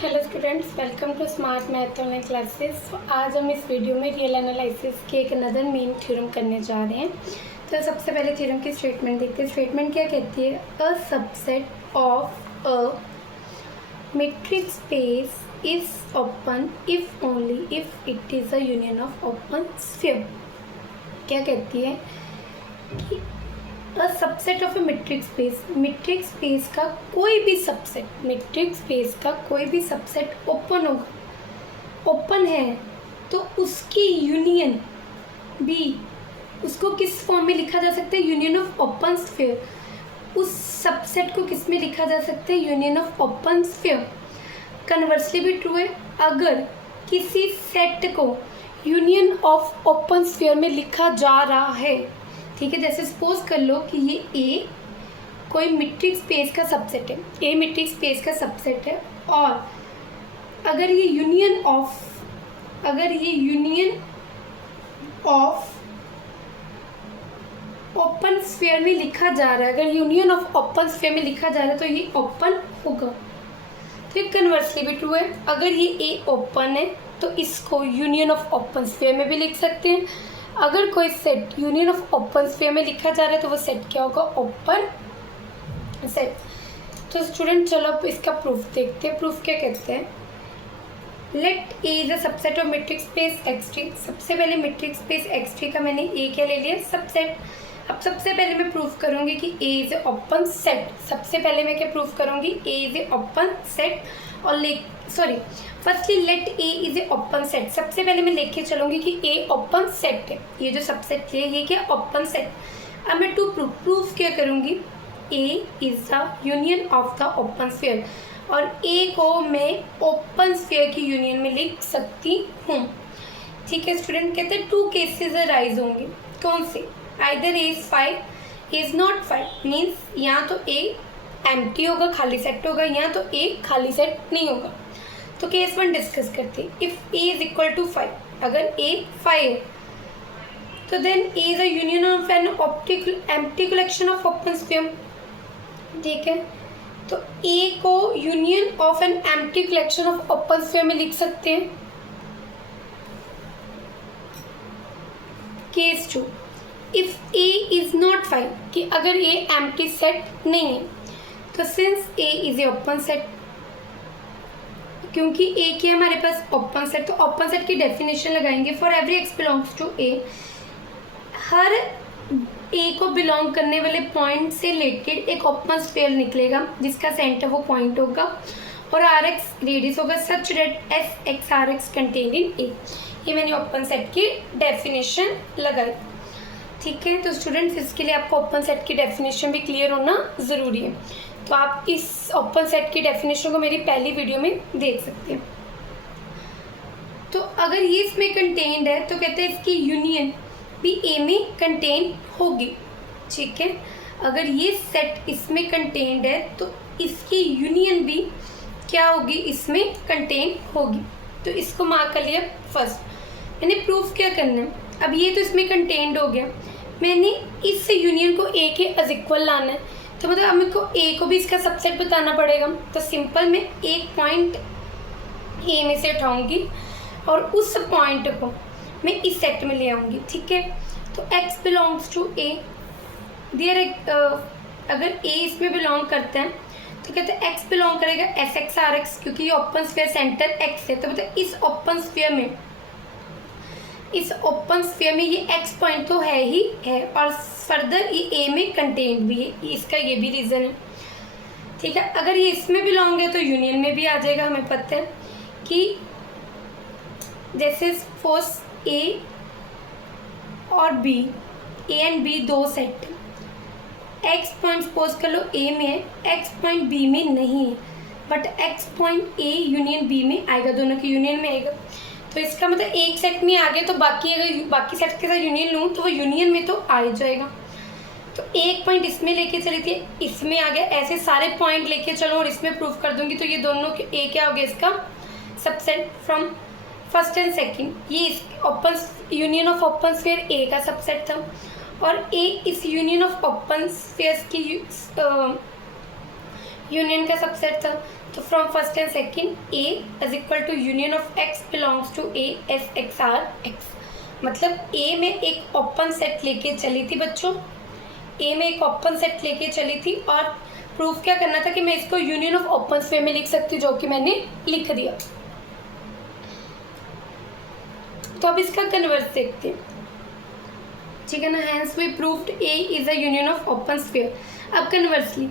Hello students, welcome to smart math online classes. आज हम इस वीडियो में रियल एनालिसिस के एक अनदर मेन थ्योरम करने जा रहे हैं। तो सबसे पहले थ्योरम की स्टेटमेंट देखते हैं। स्टेटमेंट क्या कहती है? A subset of a metric space is open if only if it is a union of open sphere. क्या कहती है कि a subset of a metric space का कोई भी सबसेट, मेट्रिक स्पेस का कोई भी सबसेट ओपन होगा, ओपन है तो उसकी यूनियन भी, उसको किस फॉर्म में लिखा जा सकता है? Union of open sphere. उस सबसेट को किस में लिखा जा सकता है? Union of open sphere. Conversely भी ट्रू है, अगर किसी सेट को यूनियन ऑफ ओपन स्फीयर में लिखा जा रहा है, ठीक है, जैसे सपोज कर लो कि ये ए कोई मेट्रिक स्पेस का सबसेट है, ए मेट्रिक स्पेस का सबसेट है, और अगर ये यूनियन ऑफ ओपन स्फीयर में लिखा जा रहा है, अगर यूनियन ऑफ ओपन स्फीयर में लिखा जा रहा है तो ये ओपन होगा। तो कन्वर्सली भी ट्रू है, अगर ये ए ओपन है तो इसको यूनियन ऑफ ओपन स्फीयर में भी लिख सकते हैं। अगर कोई set union of open sphere में लिखा जा रहा है तो वो सेट क्या होगा? Open set. तो स्टूडेंट चलो अब इसका प्रूफ देखते हैं। प्रूफ क्या कहते हैं? Let A is a subset of metric space X T. सबसे पहले मेट्रिक स्पेस एक्स टी का मैंने ए क्या ले लिया? सबसेट। अब सबसे पहले मैं प्रूफ करूंगी कि A is a open set. सबसे पहले मैं क्या प्रूफ करूंगी? A is a open set. और firstly let A is a open set. सबसे पहले मैं लेके चलूंगी कि ए ओपन सेट है, ये जो सबसेट है ये क्या? Open set. अब मैं टू प्रूफ क्या करूंगी? A is the union of the open sphere, और ए को मैं ओपन स्फीयर की यूनियन में लिख सकती हूँ। ठीक है स्टूडेंट, कहते हैं टू केसेस अराइज होंगे। कौन से? Either A is 5 is not 5, means यहाँ तो ए एम्प्टी होगा, खाली सेट होगा, यहाँ तो ए खाली सेट नहीं होगा। तो केस 1 डिस्कस करते हैं। If A is equal to 5, अगर ए 5 है तो then A is a union of an empty collection of open sphere. ठीक है, तो ए को union of an empty collection of open sphere में लिख सकते हैं। Case 2, if A is not 5, कि अगर ए एम्प्टी सेट नहीं है, तो since A is a open set, क्योंकि ए की हमारे पास ओपन सेट, तो ओपन सेट की डेफिनेशन लगाएंगे। For every x belongs to A, हर ए को बिलोंग करने वाले पॉइंट से रिलेटेड एक ओपन स्फीयर निकलेगा जिसका सेंटर वो पॉइंट होगा और आर एक्स रेडियस होगा, such that S x are x contain in A. ये मैंने ओपन सेट की डेफिनेशन लगाई। ठीक है, तो स्टूडेंट्स इसके लिए आपको ओपन सेट की डेफिनेशन भी क्लियर होना ज़रूरी है। तो आप इस ओपन सेट की डेफिनेशन को मेरी पहली वीडियो में देख सकते हैं। तो अगर ये इसमें कंटेन्ड है तो कहते हैं इसकी यूनियन भी ए में कंटेन होगी। ठीक है, अगर ये सेट इसमें कंटेन्ड है तो इसकी यूनियन भी क्या होगी? इसमें कंटेन होगी। तो इसको मार्क कर लिया फर्स्ट। मैंने प्रूफ क्या करना है? अब ये तो इसमें कंटेन्ड हो गया, मैंने इस यूनियन को ए के अज इक्वल लाना है, तो मतलब अब मेरे को ए को भी इसका सबसेट बताना पड़ेगा। तो सिंपल मैं एक पॉइंट ए में से उठाऊंगी और उस पॉइंट को मैं इस सेट में ले आऊँगी। ठीक है, तो x बिलोंग्स टू ए, दियर अगर a इसमें बिलोंग करता है तो कहते हैं x बिलोंग करेगा एस एक्स आर एक्स, क्योंकि ये ओपन स्फीयर सेंटर x है। तो मतलब इस ओपन स्फीयर में ये x पॉइंट तो है ही है, और फर्दर ये a में कंटेन्ड भी है, इसका ये भी रीज़न है। ठीक है, अगर ये इसमें बिलोंग है तो यूनियन में भी आ जाएगा। हमें पता है कि जैसे सपोज a और b, ए एंड बी दो सेट, x पॉइंट सपोज कर लो a में है, x पॉइंट b में नहीं है, but x point a union b में आएगा, दोनों की यूनियन में आएगा। तो इसका मतलब एक सेट में आ गया तो बाकी अगर बाकी सेट के साथ यूनियन लूँ तो वो यूनियन में तो आ ही जाएगा। तो एक पॉइंट इसमें लेके चली थी, इसमें आ गया, ऐसे सारे पॉइंट लेके चलो और इसमें प्रूफ कर दूंगी। तो ये दोनों ए क्या हो गया? इसका subset from first and second. ये open union of open sphere A का सबसेट था, और ए इस यूनियन ऑफ ओपन स्फीयर्स की यूनियन का सबसेट था। तो from first and second A is equal to union of x belongs to A S x are x. मतलब A में एक ओपन सेट लेके चली थी बच्चों, ए में एक ओपन सेट लेके चली थी और प्रूफ क्या करना था कि मैं इसको यूनियन ऑफ ओपन वे में लिख सकती हूँ, जो कि मैंने लिख दिया। तो अब इसका कन्वर्स देखते हैं, ठीक है ना। Hence we proved A is a union of open sphere. अब कन्वर्सली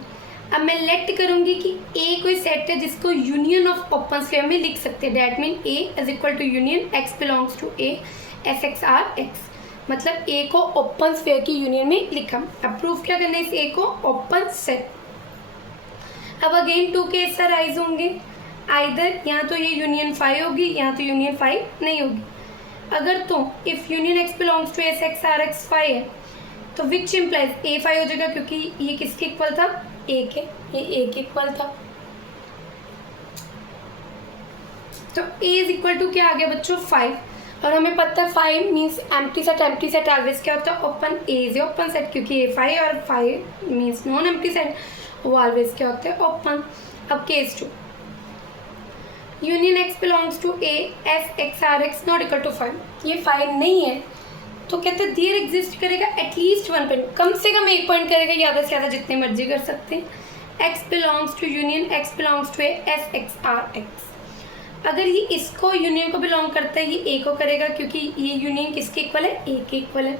अब मैं लेट करूंगी कि ए कोई सेट है जिसको यूनियन ऑफ ओपन स्फीयर में लिख सकते हैं। That mean A is equal to union x belongs to A S x are x. मतलब ए को ओपन स्फीयर की यूनियन में लिखा। अब प्रूफ क्या करना है इस ए को ओपन सेट। अब अगेन टू केस अराइज होंगे, आइदर या तो ये यूनियन 5 होगी या तो यूनियन 5 नहीं होगी। अगर तो if union x belongs to S x are X 5 है तो विच इम्प्लाइज ए 5 हो जाएगा, क्योंकि ये किसके इक्वल था, ए के, ये ए के इक्वल था। तो ए इज इक्वल टू क्या आ गया बच्चों 5, और हमें पता है 5 means empty set. Empty set always क्या होता है open, A is open set, क्योंकि ए 5 और 5 मीन्स नॉन एम्प्टी सेट, वो ऑलवेज क्या होता है ओपन। अब case 2, union x belongs to A S x are X not equal to 5। ये 5 नहीं है तो कहते हैं देयर एग्जिस्ट करेगा एटलीस्ट 1 पॉइंट, कम से कम 1 पॉइंट करेगा, ज़्यादा से ज़्यादा जितने मर्जी कर सकते हैं। X belongs to union x belongs to A S x are x. अगर ये इसको यूनियन को बिलोंग करता है ये ए को करेगा, क्योंकि ये यूनियन किसके इक्वल है, ए के इक्वल है।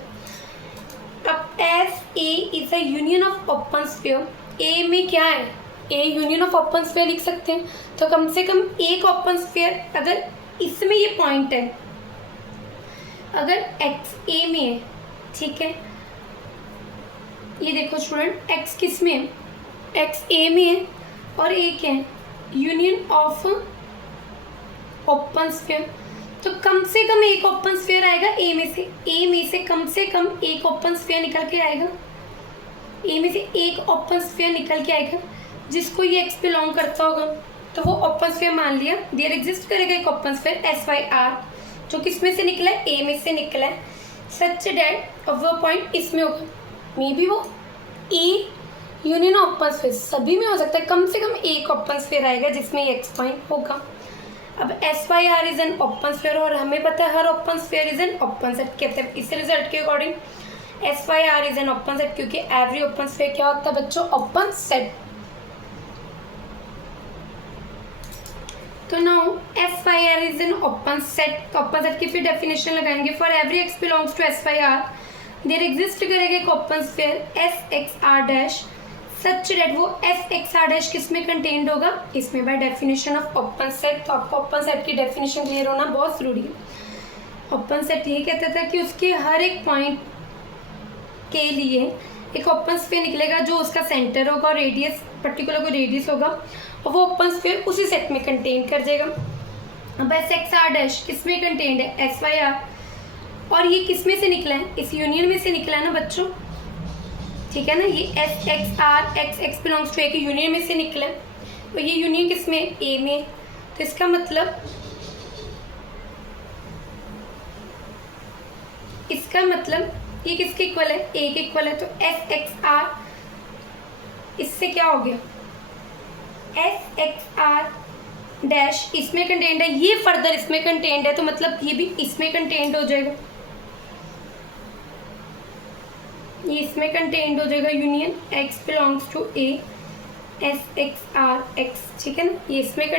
अब S A is a union of open sphere, A में क्या है, A union of open sphere लिख सकते हैं। तो कम से कम एक ओपन स्फीयर, अगर इसमें ये पॉइंट है, अगर एक्स ए में है, ठीक है, ये देखो स्टूडेंट एक्स किस में है, एक्स ए में है और ए क्या है, यूनियन ऑफ ओपन स्फीयर। तो कम से कम एक ओपन स्फीयर आएगा ए में से कम से कम एक ओपन स्फीयर निकल के आएगा, ए में से एक ओपन स्फीयर निकल के आएगा जिसको ये एक्स बिलोंग करता होगा। तो वो ओपन स्फीयर मान लिया, देयर एग्जिस्ट करेगा एक open sphere s y r, जो किस में से निकला है, ए में से निकला है, सच डैट अब वो पॉइंट इसमें होगा। मे बी वो ए यूनियन ओपन स्फीयर सभी में हो सकता है, कम से कम एक ओपन स्फीयर आएगा जिसमें ये एक्स पॉइंट होगा। अब S y r is an open sphere और हमें पता है हर open sphere is an open set. कहते हैं इस रिजल्ट के according S y r is an open set, क्योंकि एवरी ओपन स्फीयर क्या होता है बच्चों, ओपन सेट। तो now S y r is an open set. Open set की फिर डेफिनेशन लगाएंगे, for every x belongs to S y r there exist करेगा एक open sphere s x r dash such that वो s x r dash किस में contained होगा, इसमें by definition of open set. तो आपको ओपन सेट की डेफिनेशन क्लियर होना बहुत ज़रूरी है। ओपन सेट ये कहता था कि उसके हर एक पॉइंट के लिए एक ओपन स्फीयर निकलेगा जो उसका सेंटर होगा और रेडियस पर्टिकुलर को रेडियस होगा, और वो ओपन स्फीयर उसी सेट में कंटेन कर जाएगा। अब एस एक्स आर डैश किस में कंटेन्ड है, एस वाई आर, और ये किस में से निकला है, इस यूनियन में से निकला है ना बच्चों, ठीक है ना। ये S x are x x belongs to A की यूनियन में से निकला है, तो ये यूनियन किस में, ए में। तो इसका मतलब ये किसके इक्वल है, ए के इक्वल है। तो एस एक्स आर इससे क्या हो गया, एस एक्स आर डैश इसमें कंटेन्ड है, ये फर्दर इसमें कंटेन्ड है, तो मतलब ये भी इसमें कंटेन्ड हो जाएगा, ये इसमें कंटेन्ड हो जाएगा union x belongs to A S x are x, ठीक है ना। ये इसमें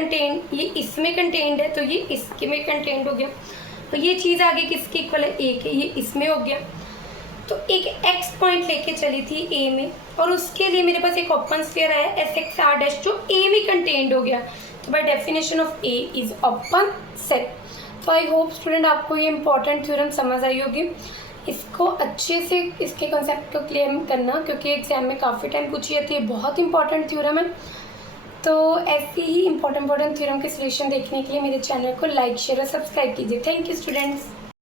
कंटेन्ड है तो ये इसके में कंटेन्ड हो गया, और ये चीज़ आगे किसके इक्वल है, ए के, ये इसमें हो गया। तो एक एक्स पॉइंट लेके चली थी ए में और उसके लिए मेरे पास एक ओपन स्फीयर आया एस एक्स आर डैश जो ए में कंटेन्ड हो गया, तो bye definition of A is open set. तो आई होप स्टूडेंट आपको ये इंपॉर्टेंट थ्योरम समझ आई होगी। इसको अच्छे से इसके कॉन्सेप्ट को क्लियर करना, क्योंकि एग्जाम में काफ़ी टाइम पूछी जाती है, बहुत इंपॉर्टेंट थ्योरम है। तो ऐसे ही इंपॉर्टेंट थ्योरम के सोल्यूशन देखने के लिए मेरे चैनल को लाइक शेयर और सब्सक्राइब कीजिए। Thank you students.